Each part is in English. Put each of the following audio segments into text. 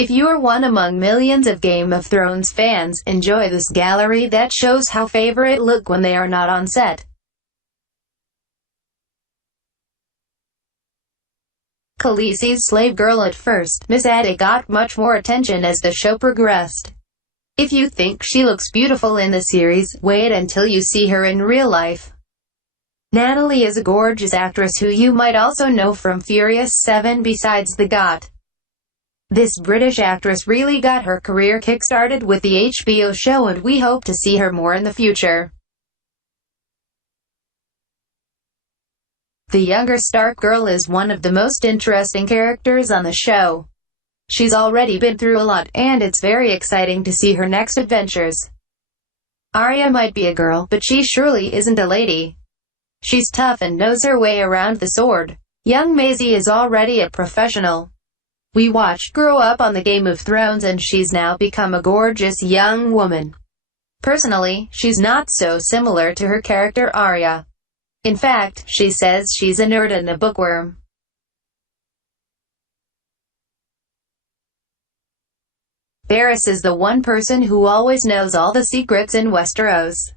If you are one among millions of Game of Thrones fans, enjoy this gallery that shows how favorite look when they are not on set. Khaleesi's slave girl at first, Miss Addie got much more attention as the show progressed. If you think she looks beautiful in the series, wait until you see her in real life. Natalie is a gorgeous actress who you might also know from Furious 7 besides The Got. This British actress really got her career kick-started with the HBO show, and we hope to see her more in the future. The younger Stark girl is one of the most interesting characters on the show. She's already been through a lot, and it's very exciting to see her next adventures. Arya might be a girl, but she surely isn't a lady. She's tough and knows her way around the sword. Young Maisie is already a professional. We watched grow up on the Game of Thrones, and she's now become a gorgeous young woman. Personally, she's not so similar to her character Arya. In fact, she says she's a nerd and a bookworm. Varys is the one person who always knows all the secrets in Westeros.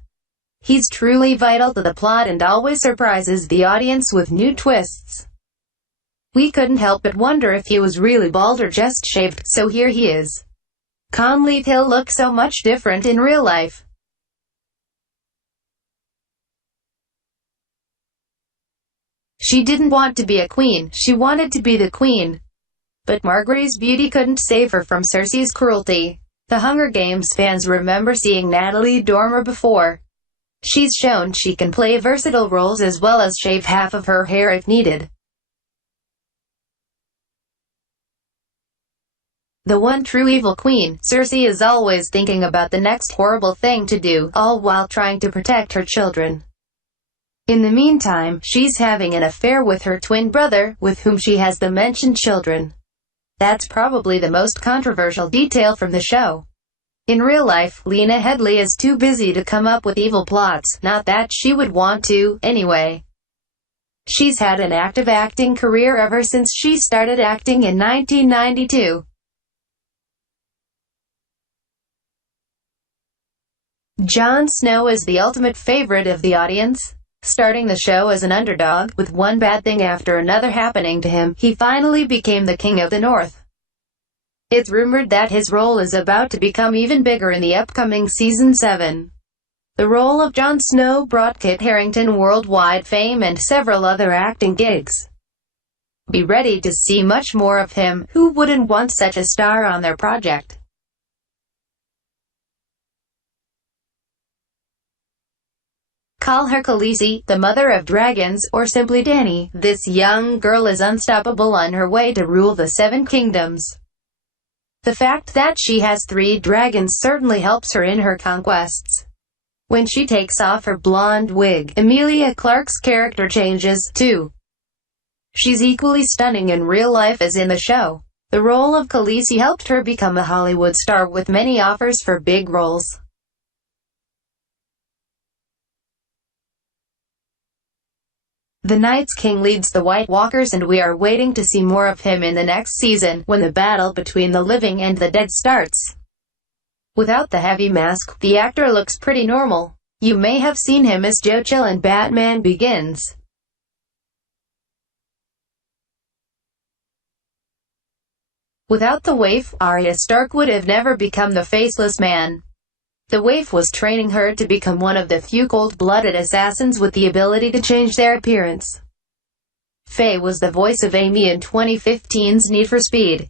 He's truly vital to the plot and always surprises the audience with new twists. We couldn't help but wonder if he was really bald or just shaved, so here he is. Can't believe he'll look so much different in real life. She didn't want to be a queen, she wanted to be the queen. But Margaery's beauty couldn't save her from Cersei's cruelty. The Hunger Games fans remember seeing Natalie Dormer before. She's shown she can play versatile roles as well as shave half of her hair if needed. The one true evil queen, Cersei, is always thinking about the next horrible thing to do, all while trying to protect her children. In the meantime, she's having an affair with her twin brother, with whom she has the mentioned children. That's probably the most controversial detail from the show. In real life, Lena Headey is too busy to come up with evil plots, not that she would want to, anyway. She's had an active acting career ever since she started acting in 1992. Jon Snow is the ultimate favorite of the audience. Starting the show as an underdog, with one bad thing after another happening to him, he finally became the King of the North. It's rumored that his role is about to become even bigger in the upcoming Season 7. The role of Jon Snow brought Kit Harington worldwide fame and several other acting gigs. Be ready to see much more of him. Who wouldn't want such a star on their project? Call her Khaleesi, the mother of dragons, or simply Dany. This young girl is unstoppable on her way to rule the Seven Kingdoms. The fact that she has 3 dragons certainly helps her in her conquests. When she takes off her blonde wig, Emilia Clarke's character changes, too. She's equally stunning in real life as in the show. The role of Khaleesi helped her become a Hollywood star with many offers for big roles. The Night's King leads the White Walkers, and we are waiting to see more of him in the next season, when the battle between the living and the dead starts. Without the heavy mask, the actor looks pretty normal. You may have seen him as Joe Chill in Batman Begins. Without the waif, Arya Stark would have never become the Faceless Man. The waif was training her to become one of the few cold-blooded assassins with the ability to change their appearance. Faye was the voice of Amy in 2015's Need for Speed.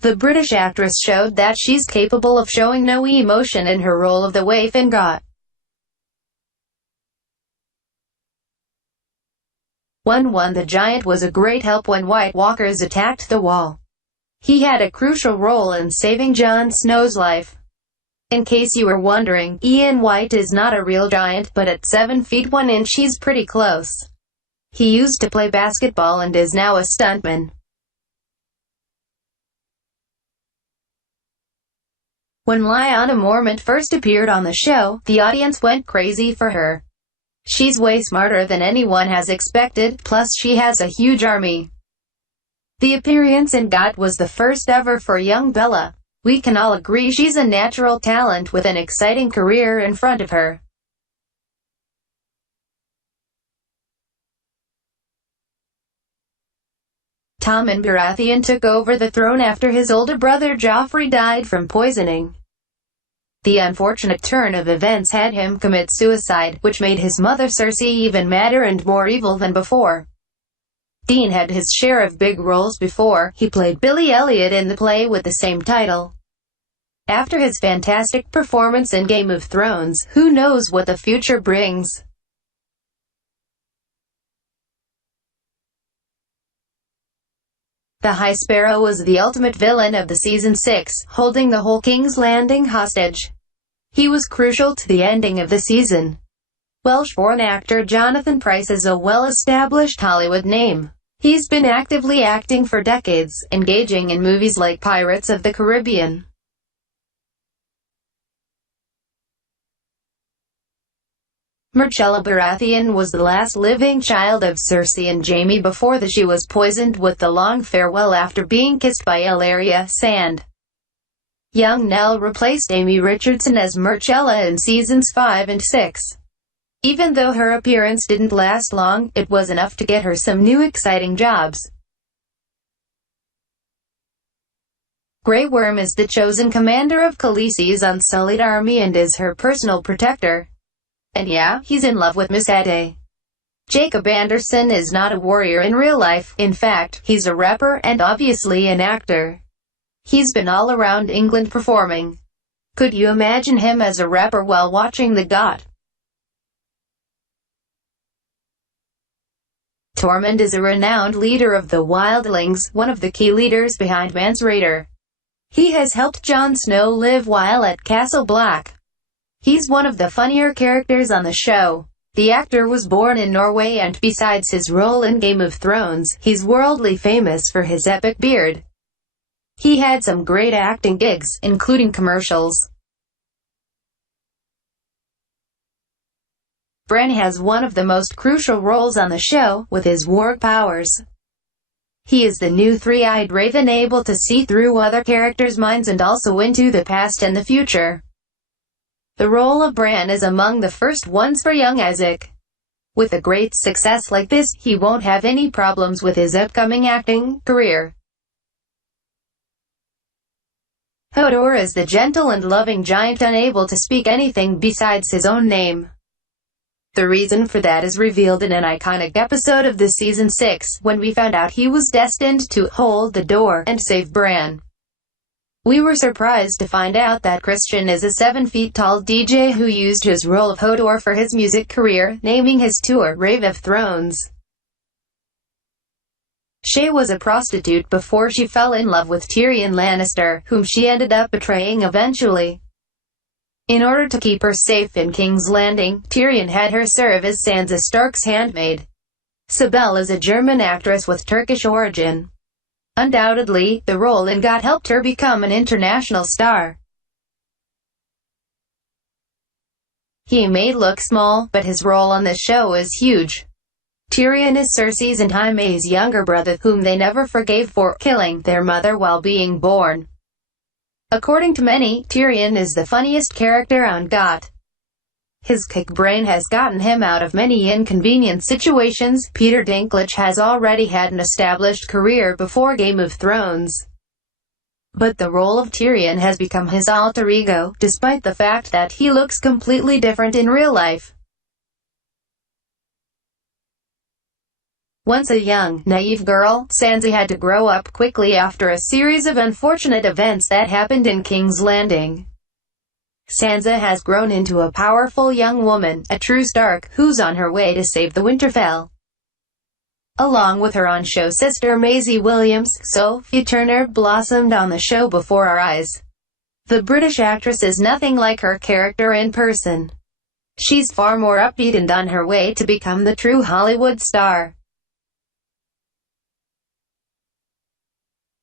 The British actress showed that she's capable of showing no emotion in her role of the waif in GOT. 1-1 The Giant was a great help when White Walkers attacked the Wall. He had a crucial role in saving Jon Snow's life. In case you were wondering, Ian White is not a real giant, but at 7 feet 1 inch he's pretty close. He used to play basketball and is now a stuntman. When Lyanna Mormont first appeared on the show, the audience went crazy for her. She's way smarter than anyone has expected, plus she has a huge army. The appearance in GOT was the first ever for young Bella. We can all agree she's a natural talent with an exciting career in front of her. Tommen Baratheon took over the throne after his older brother Joffrey died from poisoning. The unfortunate turn of events had him commit suicide, which made his mother Cersei even madder and more evil than before. Dean had his share of big roles before. He played Billy Elliot in the play with the same title. After his fantastic performance in Game of Thrones, who knows what the future brings? The High Sparrow was the ultimate villain of the Season 6, holding the whole King's Landing hostage. He was crucial to the ending of the season. Welsh-born actor Jonathan Pryce is a well-established Hollywood name. He's been actively acting for decades, engaging in movies like Pirates of the Caribbean. Myrcella Baratheon was the last living child of Cersei and Jaime before she was poisoned with the long farewell after being kissed by Ellaria Sand. Young Nell replaced Amy Richardson as Myrcella in seasons 5 and 6. Even though her appearance didn't last long, it was enough to get her some new exciting jobs. Grey Worm is the chosen commander of Khaleesi's unsullied army and is her personal protector. And yeah, he's in love with Miss Ade. Jacob Anderson is not a warrior in real life. In fact, he's a rapper and obviously an actor. He's been all around England performing. Could you imagine him as a rapper while watching the GOT? Tormund is a renowned leader of the Wildlings, one of the key leaders behind Mance Rayder. He has helped Jon Snow live while at Castle Black. He's one of the funnier characters on the show. The actor was born in Norway and besides his role in Game of Thrones, he's worldly famous for his epic beard. He had some great acting gigs, including commercials. Bran has one of the most crucial roles on the show, with his warg powers. He is the new three-eyed raven able to see through other characters' minds and also into the past and the future. The role of Bran is among the first ones for young Isaac. With a great success like this, he won't have any problems with his upcoming acting career. Hodor is the gentle and loving giant unable to speak anything besides his own name. The reason for that is revealed in an iconic episode of the Season 6, when we found out he was destined to hold the door and save Bran. We were surprised to find out that Christian is a 7-feet-tall DJ who used his role of Hodor for his music career, naming his tour Rave of Thrones. Shae was a prostitute before she fell in love with Tyrion Lannister, whom she ended up betraying eventually. In order to keep her safe in King's Landing, Tyrion had her serve as Sansa Stark's handmaid. Sibel is a German actress with Turkish origin. Undoubtedly, the role in GOT helped her become an international star. He may look small, but his role on this show is huge. Tyrion is Cersei's and Jaime's younger brother, whom they never forgave for killing their mother while being born. According to many, Tyrion is the funniest character on GOT. His kick brain has gotten him out of many inconvenient situations. Peter Dinklage has already had an established career before Game of Thrones. But the role of Tyrion has become his alter ego, despite the fact that he looks completely different in real life. Once a young, naive girl, Sansa had to grow up quickly after a series of unfortunate events that happened in King's Landing. Sansa has grown into a powerful young woman, a true Stark, who's on her way to save the Winterfell. Along with her on-show sister Maisie Williams, Sophie Turner blossomed on the show before our eyes. The British actress is nothing like her character in person. She's far more upbeat and on her way to become the true Hollywood star.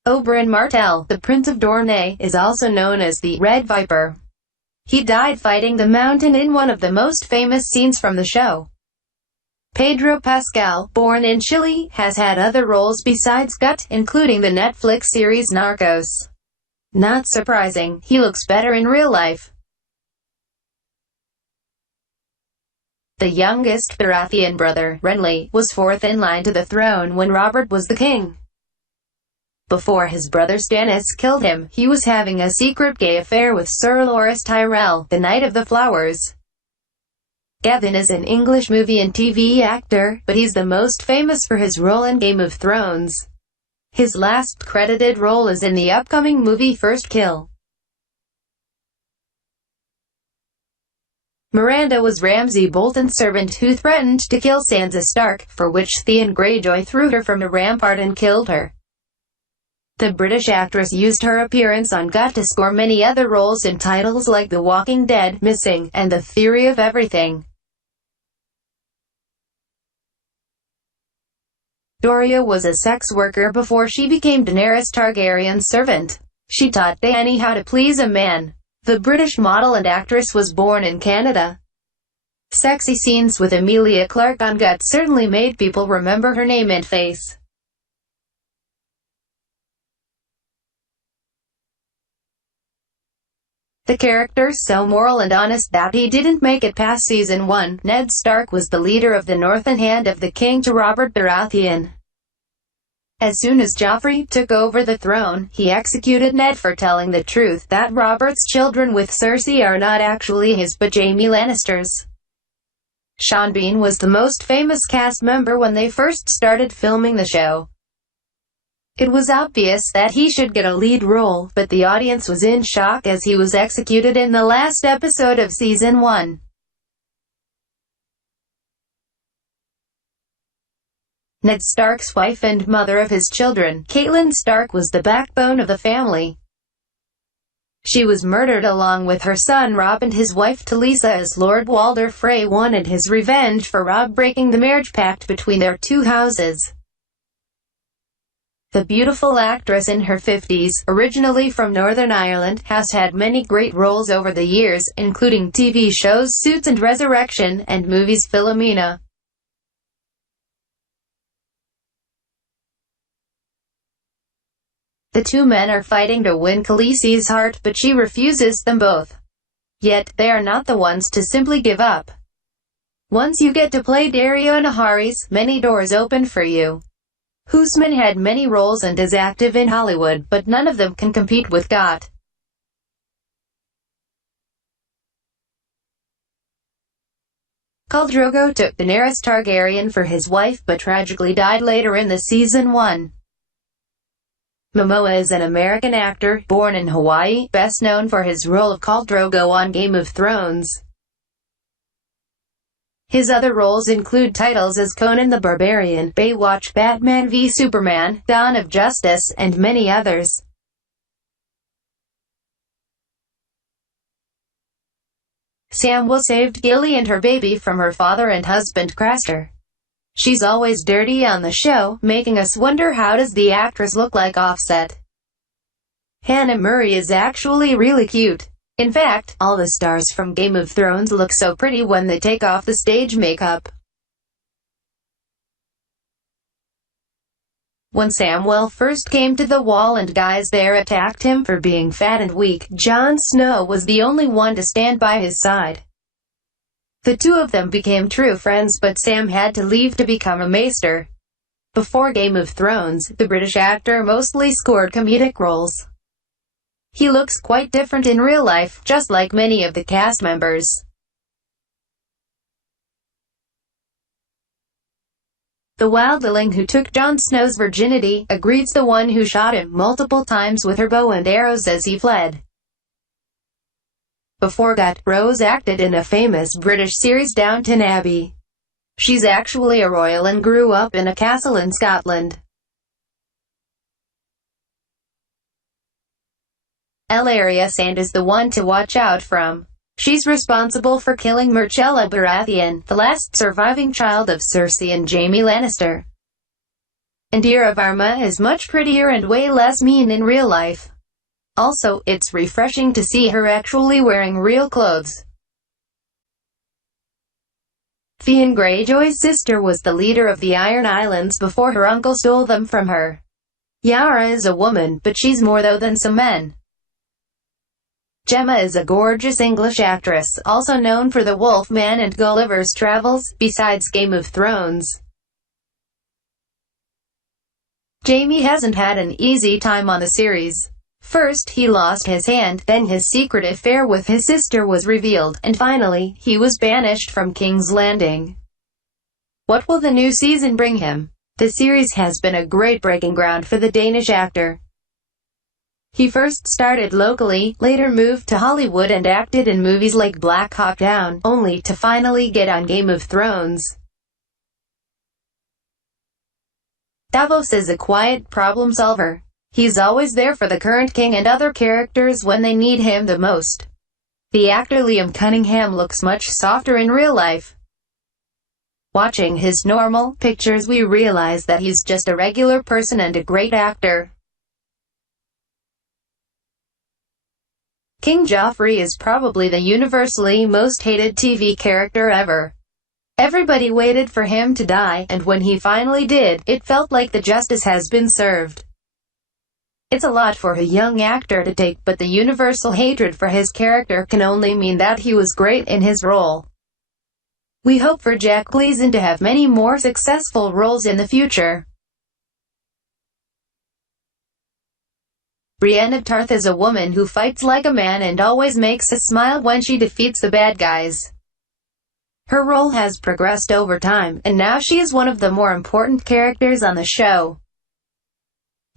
Oberyn Martell, the Prince of Dorne, is also known as the Red Viper. He died fighting the Mountain in one of the most famous scenes from the show. Pedro Pascal, born in Chile, has had other roles besides Gut, including the Netflix series Narcos. Not surprising, he looks better in real life. The youngest Baratheon brother, Renly, was fourth in line to the throne when Robert was the king. Before his brother Stannis killed him, he was having a secret gay affair with Sir Loras Tyrell, the Knight of the Flowers. Gavin is an English movie and TV actor, but he's the most famous for his role in Game of Thrones. His last credited role is in the upcoming movie First Kill. Miranda was Ramsay Bolton's servant who threatened to kill Sansa Stark, for which Theon Greyjoy threw her from a rampart and killed her. The British actress used her appearance on Gut to score many other roles in titles like The Walking Dead, Missing, and The Theory of Everything. Doria was a sex worker before she became Daenerys Targaryen's servant. She taught Dany how to please a man. The British model and actress was born in Canada. Sexy scenes with Emilia Clarke on Gut certainly made people remember her name and face. The character's so moral and honest that he didn't make it past season 1. Ned Stark was the leader of the Northern Hand of the King to Robert Baratheon. As soon as Joffrey took over the throne, he executed Ned for telling the truth that Robert's children with Cersei are not actually his but Jaime Lannister's. Sean Bean was the most famous cast member when they first started filming the show. It was obvious that he should get a lead role, but the audience was in shock as he was executed in the last episode of season 1. Ned Stark's wife and mother of his children, Catelyn Stark, was the backbone of the family. She was murdered along with her son Robb and his wife Talisa as Lord Walder Frey wanted his revenge for Robb breaking the marriage pact between their two houses. The beautiful actress in her 50s, originally from Northern Ireland, has had many great roles over the years, including TV shows Suits and Resurrection, and movies Philomena. The two men are fighting to win Khaleesi's heart, but she refuses them both. Yet, they are not the ones to simply give up. Once you get to play Daario Naharis, many doors open for you. Husman had many roles and is active in Hollywood, but none of them can compete with Got. Khal Drogo took Daenerys Targaryen for his wife but tragically died later in the season 1. Momoa is an American actor, born in Hawaii, best known for his role of Khal Drogo on Game of Thrones. His other roles include titles as Conan the Barbarian, Baywatch, Batman v Superman, Dawn of Justice, and many others. Samwell saved Gilly and her baby from her father and husband Craster. She's always dirty on the show, making us wonder how does the actress look like offset. Hannah Murray is actually really cute. In fact, all the stars from Game of Thrones look so pretty when they take off the stage makeup. When Samwell first came to the Wall and guys there attacked him for being fat and weak, Jon Snow was the only one to stand by his side. The two of them became true friends, but Sam had to leave to become a maester. Before Game of Thrones, the British actor mostly scored comedic roles. He looks quite different in real life, just like many of the cast members. The wildling who took Jon Snow's virginity, agrees the one who shot him multiple times with her bow and arrows as he fled. Before Got, Rose acted in a famous British series Downton Abbey. She's actually a royal and grew up in a castle in Scotland. Ellaria Sand is the one to watch out from. She's responsible for killing Myrcella Baratheon, the last surviving child of Cersei and Jaime Lannister. Indira Varma is much prettier and way less mean in real life. Also, it's refreshing to see her actually wearing real clothes. Theon Greyjoy's sister was the leader of the Iron Islands before her uncle stole them from her. Yara is a woman, but she's more though than some men. Gemma is a gorgeous English actress, also known for The Wolf Man and Gulliver's Travels, besides Game of Thrones. Jaime hasn't had an easy time on the series. First he lost his hand, then his secret affair with his sister was revealed, and finally, he was banished from King's Landing. What will the new season bring him? The series has been a great breaking ground for the Danish actor. He first started locally, later moved to Hollywood and acted in movies like Black Hawk Down, only to finally get on Game of Thrones. Davos is a quiet problem solver. He's always there for the current king and other characters when they need him the most. The actor Liam Cunningham looks much softer in real life. Watching his normal pictures we realize that he's just a regular person and a great actor. King Joffrey is probably the universally most hated TV character ever. Everybody waited for him to die, and when he finally did, it felt like the justice has been served. It's a lot for a young actor to take, but the universal hatred for his character can only mean that he was great in his role. We hope for Jack Gleeson to have many more successful roles in the future. Brienne of Tarth is a woman who fights like a man and always makes us smile when she defeats the bad guys. Her role has progressed over time, and now she is one of the more important characters on the show.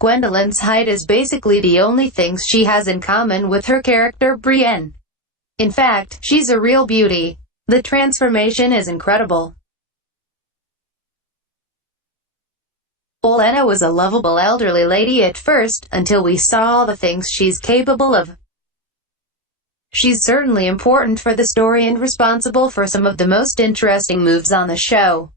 Gwendolyn's height is basically the only thing she has in common with her character Brienne. In fact, she's a real beauty. The transformation is incredible. Olenna was a lovable elderly lady at first, until we saw all the things she's capable of. She's certainly important for the story and responsible for some of the most interesting moves on the show.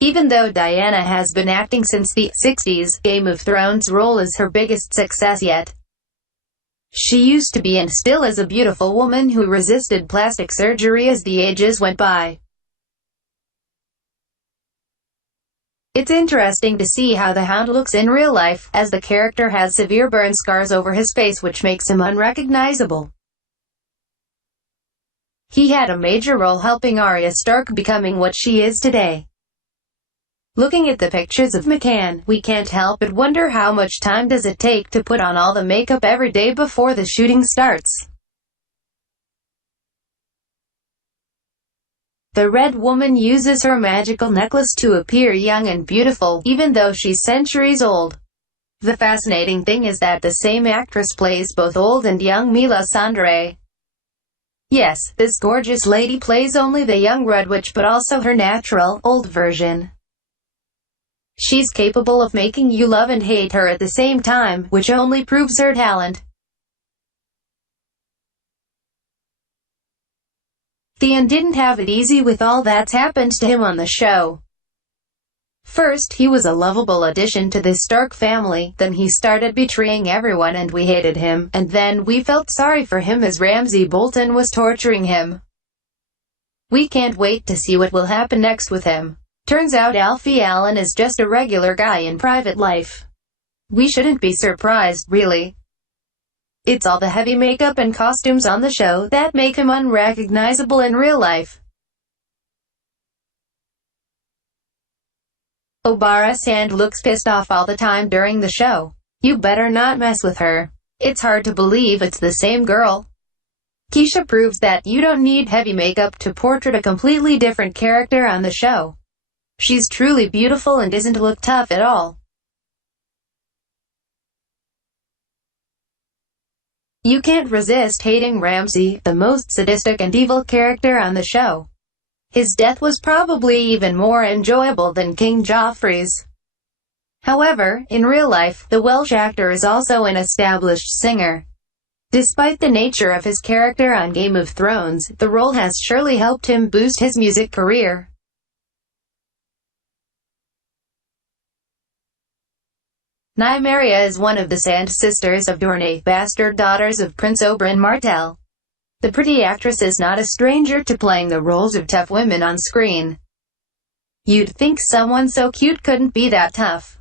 Even though Diana has been acting since the 60s, Game of Thrones' role is her biggest success yet. She used to be and still is a beautiful woman who resisted plastic surgery as the ages went by. It's interesting to see how the Hound looks in real life, as the character has severe burn scars over his face which makes him unrecognizable. He had a major role helping Arya Stark becoming what she is today. Looking at the pictures of McCann, we can't help but wonder how much time does it take to put on all the makeup every day before the shooting starts. The Red Woman uses her magical necklace to appear young and beautiful, even though she's centuries old. The fascinating thing is that the same actress plays both old and young Melisandre. Yes, this gorgeous lady plays only the young Red Witch but also her natural, old version. She's capable of making you love and hate her at the same time, which only proves her talent. Theon didn't have it easy with all that's happened to him on the show. First, he was a lovable addition to the Stark family, then he started betraying everyone and we hated him, and then we felt sorry for him as Ramsay Bolton was torturing him. We can't wait to see what will happen next with him. Turns out Alfie Allen is just a regular guy in private life. We shouldn't be surprised, really. It's all the heavy makeup and costumes on the show that make him unrecognizable in real life. Obara Sand looks pissed off all the time during the show. You better not mess with her. It's hard to believe it's the same girl. Keisha proves that you don't need heavy makeup to portray a completely different character on the show. She's truly beautiful and doesn't look tough at all. You can't resist hating Ramsay, the most sadistic and evil character on the show. His death was probably even more enjoyable than King Joffrey's. However, in real life, the Welsh actor is also an established singer. Despite the nature of his character on Game of Thrones, the role has surely helped him boost his music career. Nymeria is one of the Sand Sisters of Dorne, bastard daughters of Prince Oberyn Martell. The pretty actress is not a stranger to playing the roles of tough women on screen. You'd think someone so cute couldn't be that tough.